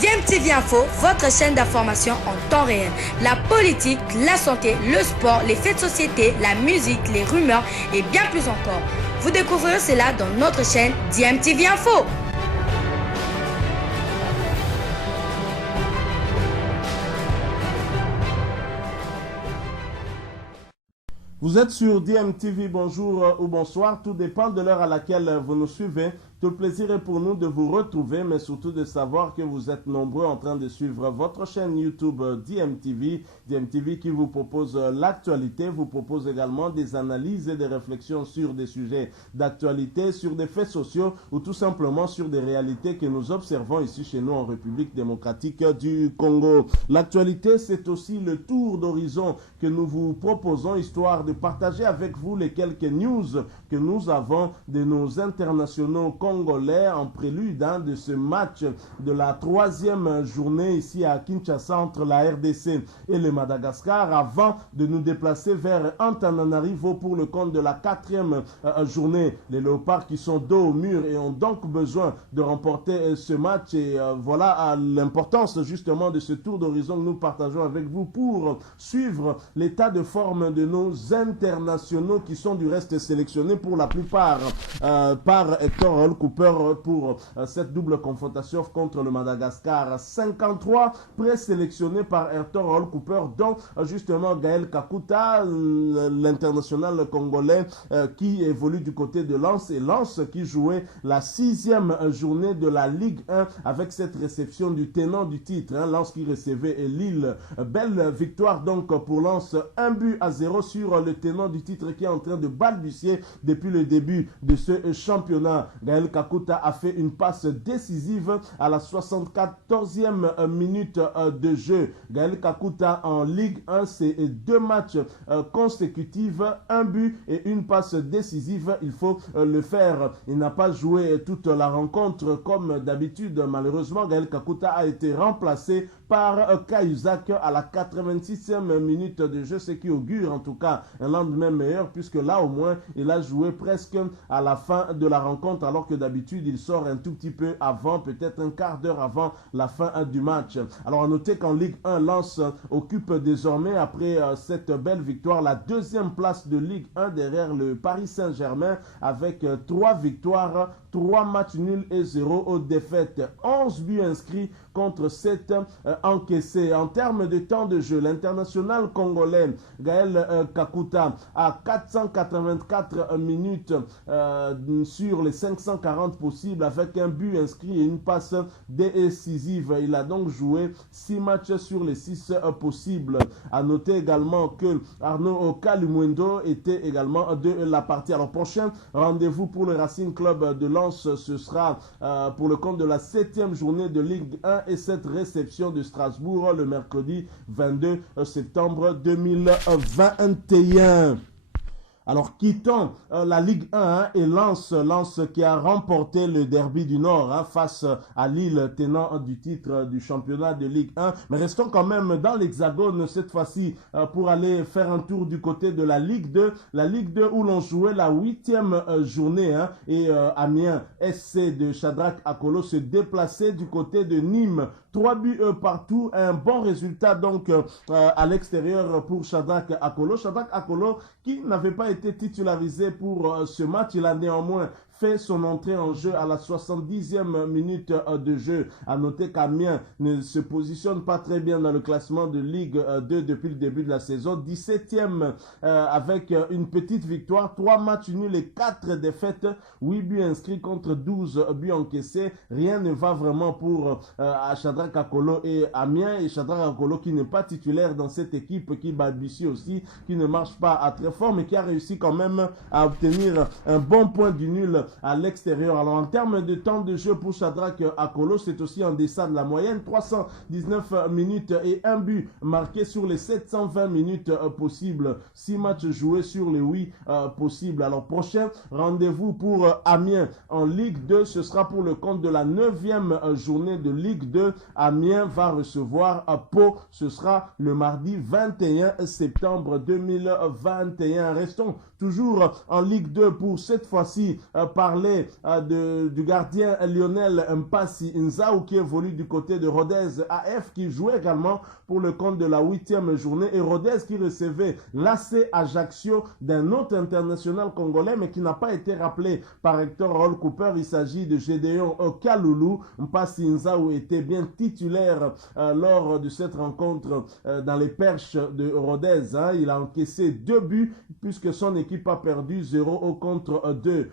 DMTV Info, votre chaîne d'information en temps réel. La politique, la santé, le sport, les faits de société, la musique, les rumeurs et bien plus encore. Vous découvrirez cela dans notre chaîne DMTV Info. Vous êtes sur DMTV, bonjour ou bonsoir, tout dépend de l'heure à laquelle vous nous suivez. Tout le plaisir est pour nous de vous retrouver, mais surtout de savoir que vous êtes nombreux en train de suivre votre chaîne YouTube DMTV. DMTV qui vous propose l'actualité, vous propose également des analyses et des réflexions sur des sujets d'actualité, sur des faits sociaux ou tout simplement sur des réalités que nous observons ici chez nous en République démocratique du Congo. L'actualité, c'est aussi le tour d'horizon que nous vous proposons, histoire de partager avec vous les quelques news que nous avons de nos internationaux congolais en prélude de ce match de la troisième journée ici à Kinshasa entre la RDC et le Madagascar, avant de nous déplacer vers Antananarivo pour le compte de la quatrième journée. Les Léopards qui sont dos au mur et ont donc besoin de remporter ce match, et voilà l'importance justement de ce tour d'horizon que nous partageons avec vous pour suivre l'état de forme de nos internationaux qui sont du reste sélectionnés pour la plupart par Hector Cooper pour cette double confrontation contre le Madagascar. 53 présélectionnés par Hector Cooper, dont justement Gaël Kakuta, l'international congolais qui évolue du côté de Lens, et Lens qui jouait la 6e journée de la Ligue 1 avec cette réception du tenant du titre, Lens qui recevait Lille. Belle victoire donc pour Lens, 1-0 sur le tenant du titre qui est en train de balbutier depuis le début de ce championnat. Gaël Kakuta a fait une passe décisive à la 74e minute de jeu. Gaël Kakuta en Ligue 1, c'est 2 matchs consécutifs, 1 but et une passe décisive. Il faut le faire. Il n'a pas joué toute la rencontre comme d'habitude. Malheureusement, Gaël Kakuta a été remplacé par Cahuzac à la 86e minute de jeu, ce qui augure en tout cas un lendemain meilleur, puisque là au moins il a joué presque à la fin de la rencontre, alors que d'habitude il sort un tout petit peu avant, peut-être un quart d'heure avant la fin du match. Alors à noter qu'en Ligue 1, Lens occupe désormais, après cette belle victoire, la 2e place de Ligue 1 derrière le Paris Saint-Germain avec 3 victoires, 3 matchs nuls et 0 défaites. 11 buts inscrits contre 7 encaissés. En termes de temps de jeu, l'international congolais Gaël Kakuta a 484 minutes sur les 540 possibles, avec un but inscrit et une passe décisive. Il a donc joué 6 matchs sur les 6 possibles. À noter également que Arnaud Kalumwendo était également de la partie. Alors prochain rendez-vous pour le Racing Club de Lens, ce sera pour le compte de la 7e journée de Ligue 1 et cette réception de Strasbourg le mercredi 22 septembre 2021. Alors, quittons la Ligue 1 et Lens qui a remporté le derby du Nord face à Lille, tenant du titre du championnat de Ligue 1. Mais restons quand même dans l'Hexagone cette fois-ci pour aller faire un tour du côté de la Ligue 2. La Ligue 2 où l'on jouait la 8e journée et Amiens SC de Shadrack Akolo se déplaçait du côté de Nîmes. 3 buts partout, un bon résultat donc à l'extérieur pour Shadrack Akolo. Shadrack Akolo qui n'avait pas été titularisé pour ce match, il a néanmoins fait son entrée en jeu à la 70e minute de jeu. À noter qu'Amiens ne se positionne pas très bien dans le classement de Ligue 2 depuis le début de la saison. 17e avec une petite victoire, 3 matchs nuls et 4 défaites, 8 buts inscrits contre 12 buts encaissés. Rien ne va vraiment pour Shadrack Akolo et Amiens, et Shadrack Akolo qui n'est pas titulaire dans cette équipe qui balbutie aussi, qui ne marche pas à très fort, mais qui a réussi quand même à obtenir un bon point du nul à l'extérieur. Alors en termes de temps de jeu pour Shadrack Akolo, c'est aussi en deçà de la moyenne, 319 minutes et 1 but marqué sur les 720 minutes possibles, 6 matchs joués sur les 8 possibles. Alors prochain rendez-vous pour Amiens en Ligue 2, ce sera pour le compte de la 9e journée de Ligue 2. Amiens va recevoir Pau, ce sera le mardi 21 septembre 2021. Restons toujours en Ligue 2 pour cette fois-ci parler du gardien Lionel Mpassi Nzao qui évolue du côté de Rodez AF, qui jouait également pour le compte de la 8e journée, et Rodez qui recevait l'AC Ajaccio d'un autre international congolais mais qui n'a pas été rappelé par Hector Roll Cooper. Il s'agit de Gédéon Kaloulou. Mpassi Nzao était bien titulaire lors de cette rencontre dans les perches de Rodez. Il a encaissé 2 buts puisque son équipe a perdu 0 contre 2.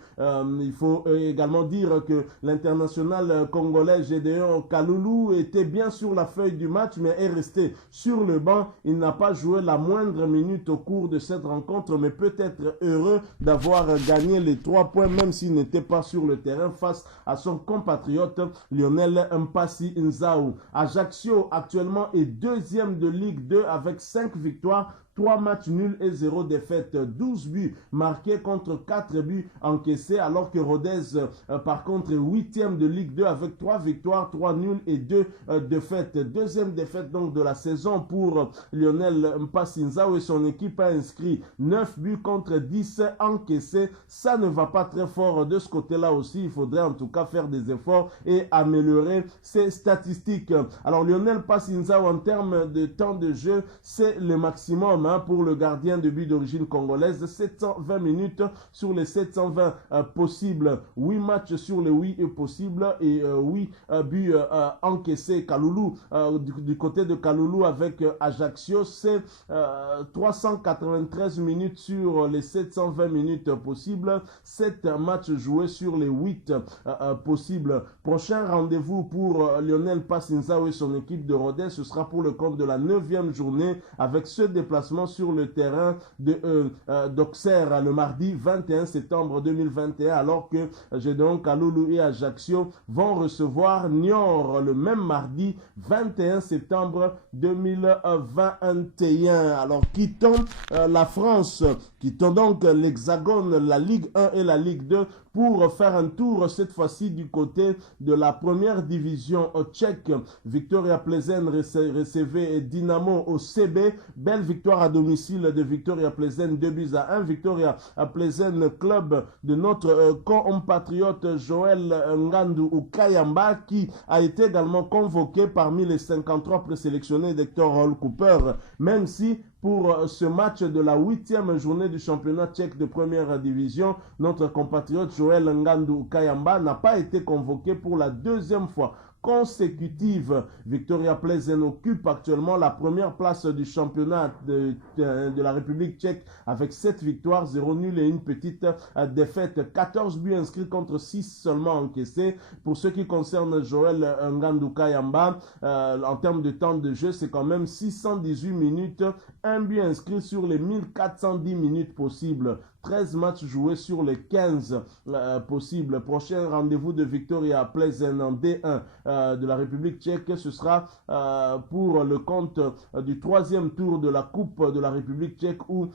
Il faut également dire que l'international congolais Gédéon Kaloulou était bien sur la feuille du match mais est resté sur le banc. Il n'a pas joué la moindre minute au cours de cette rencontre, mais peut être heureux d'avoir gagné les 3 points même s'il n'était pas sur le terrain face à son compatriote Lionel Mpassi Nzao. Ajaccio actuellement est 2e de Ligue 2 avec 5 victoires, 3 matchs nuls et 0 défaite, 12 buts marqués contre 4 buts encaissés, alors que Rodez, par contre, est 8e de Ligue 2 avec 3 victoires, 3 nuls et 2 défaites. 2e défaite donc de la saison pour Lionel Mpassi Nzao, et son équipe a inscrit 9 buts contre 10 encaissés. Ça ne va pas très fort de ce côté-là aussi. Il faudrait en tout cas faire des efforts et améliorer ses statistiques. Alors Lionel Mpassi Nzao, en termes de temps de jeu, c'est le maximum pour le gardien de but d'origine congolaise. 720 minutes sur les 720 possibles, 8 matchs sur les 8 possibles et 8 buts encaissés. Kaloulou, du côté de Kaloulou avec Ajaccio, c'est 393 minutes sur les 720 minutes possibles, 7 matchs joués sur les 8 possibles. Prochain rendez-vous pour Lionel Mpassi Nzao et son équipe de Rodez, ce sera pour le compte de la 9e journée avec ce déplacement sur le terrain d'Auxerre le mardi 21 septembre 2021, alors que Gédéon Kaloulou et Ajaccio vont recevoir Niort le même mardi 21 septembre 2021. Alors quittons la France, quittons donc l'Hexagone, la Ligue 1 et la Ligue 2 pour faire un tour cette fois-ci du côté de la première division tchèque. Victoria Plzeň recevait Dynamo au CB. Belle victoire à domicile de Victoria Plzeň, 2-1. Victoria Plzeň, club de notre compatriote Joël Ngandou Kayamba, qui a été également convoqué parmi les 53 présélectionnés d'Hector Roll Cooper, même si pour ce match de la 8e journée du championnat tchèque de première division, notre compatriote Joël Ngandou Kayamba n'a pas été convoqué pour la 2e fois consécutive. Victoria Plzeň occupe actuellement la première place du championnat de la République tchèque avec 7 victoires, 0 nul et une petite défaite. 14 buts inscrits contre 6 seulement encaissés. Pour ce qui concerne Joël Ngandou Kayamba, en termes de temps de jeu, c'est quand même 618 minutes, 1 but inscrit sur les 1410 minutes possibles. 13 matchs joués sur les 15 possibles. Prochain rendez-vous de Victoria Plzeň en D1 de la République tchèque, ce sera pour le compte du 3e tour de la Coupe de la République tchèque où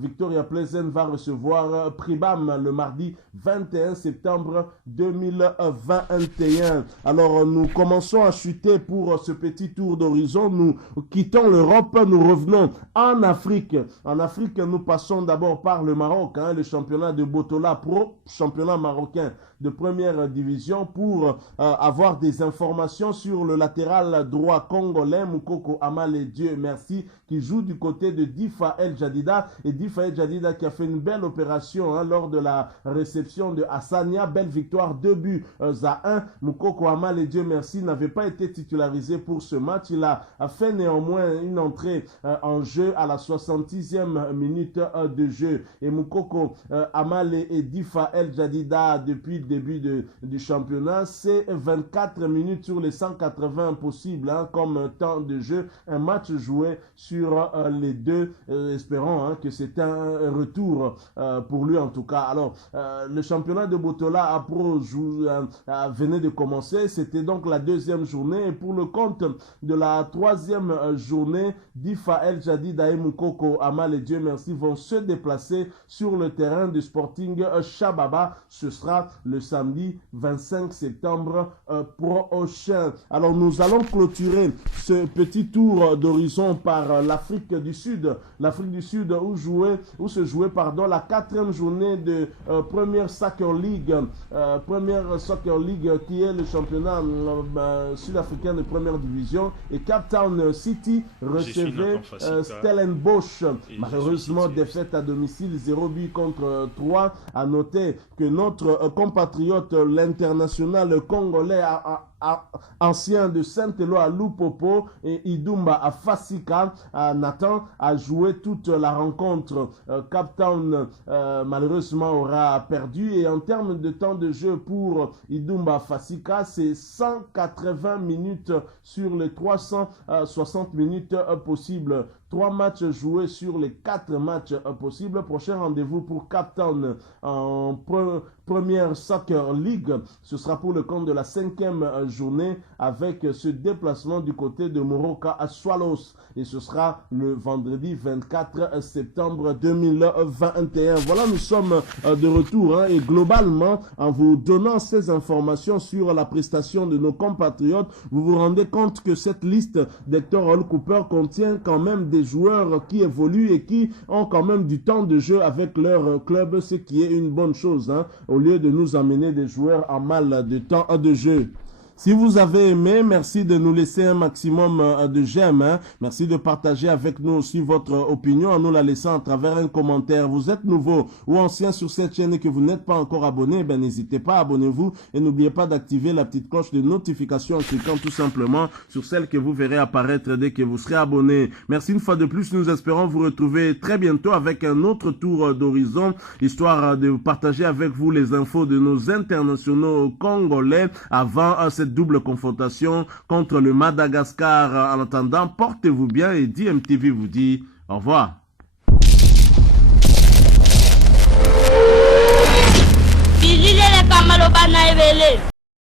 Victoria Plzeň va recevoir Pribam le mardi 21 septembre 2021. Alors nous commençons à chuter pour ce petit tour d'horizon. Nous quittons l'Europe, nous revenons en Afrique. En Afrique, nous passons d'abord par le Maroc. Le championnat de Botola Pro, championnat marocain de première division, pour avoir des informations sur le latéral droit congolais Moukoko Amale Dieu Merci, qui joue du côté de Difa El Jadida, et Difa El Jadida qui a fait une belle opération lors de la réception de Hassania. Belle victoire, 2-1. Moukoko Amale Dieu Merci n'avait pas été titularisé pour ce match. Il a fait néanmoins une entrée en jeu à la 66e minute de jeu, et Moukoko Amale et Difa El Jadida depuis le début du championnat, c'est 24 minutes sur les 180 possibles comme temps de jeu. Un match joué sur les deux, espérons que c'est un retour pour lui en tout cas. Alors le championnat de Botola Pro venait de commencer, c'était donc la 2e journée, et pour le compte de la 3e journée, Difa El Jadida et Moukoko Amale Dieu Merci vont se déplacer sur sur le terrain du Sporting Chababa. Ce sera le samedi 25 septembre prochain. Alors nous allons clôturer ce petit tour d'horizon par l'Afrique du Sud. L'Afrique du Sud où se jouait la 4e journée de Première Soccer League. Première Soccer League qui est le championnat sud-africain de première division. Et Cape Town City recevait Stellenbosch. Malheureusement, défaite à domicile 0 but contre 3. À noter que notre compatriote, l'international congolais, ancien de Saint-Éloi à Lupopo et Idumba à Fasika, Nathan a joué toute la rencontre. Cape Town malheureusement aura perdu, et en termes de temps de jeu pour Idumba Fasika, c'est 180 minutes sur les 360 minutes possibles. 3 matchs joués sur les 4 matchs possibles. Prochain rendez-vous pour Cape Town en Première Soccer League. Ce sera pour le compte de la 5e journée avec ce déplacement du côté de Moroka à Swallows. Et ce sera le vendredi 24 septembre 2021. Voilà, nous sommes de retour. Et globalement, en vous donnant ces informations sur la prestation de nos compatriotes, vous vous rendez compte que cette liste d'Hector Hall Cooper contient quand même des joueurs qui évoluent et qui ont quand même du temps de jeu avec leur club, ce qui est une bonne chose, au lieu de nous amener des joueurs en mal de temps de jeu. Si vous avez aimé, merci de nous laisser un maximum de j'aime. Merci de partager avec nous aussi votre opinion en nous la laissant à travers un commentaire. Vous êtes nouveau ou ancien sur cette chaîne et que vous n'êtes pas encore abonné, n'hésitez pas, abonnez-vous et n'oubliez pas d'activer la petite cloche de notification en cliquant tout simplement sur celle que vous verrez apparaître dès que vous serez abonné. Merci une fois de plus. Nous espérons vous retrouver très bientôt avec un autre tour d'horizon, histoire de partager avec vous les infos de nos internationaux congolais avant cette double confrontation contre le Madagascar. En attendant, portez-vous bien et DMTV vous dit au revoir.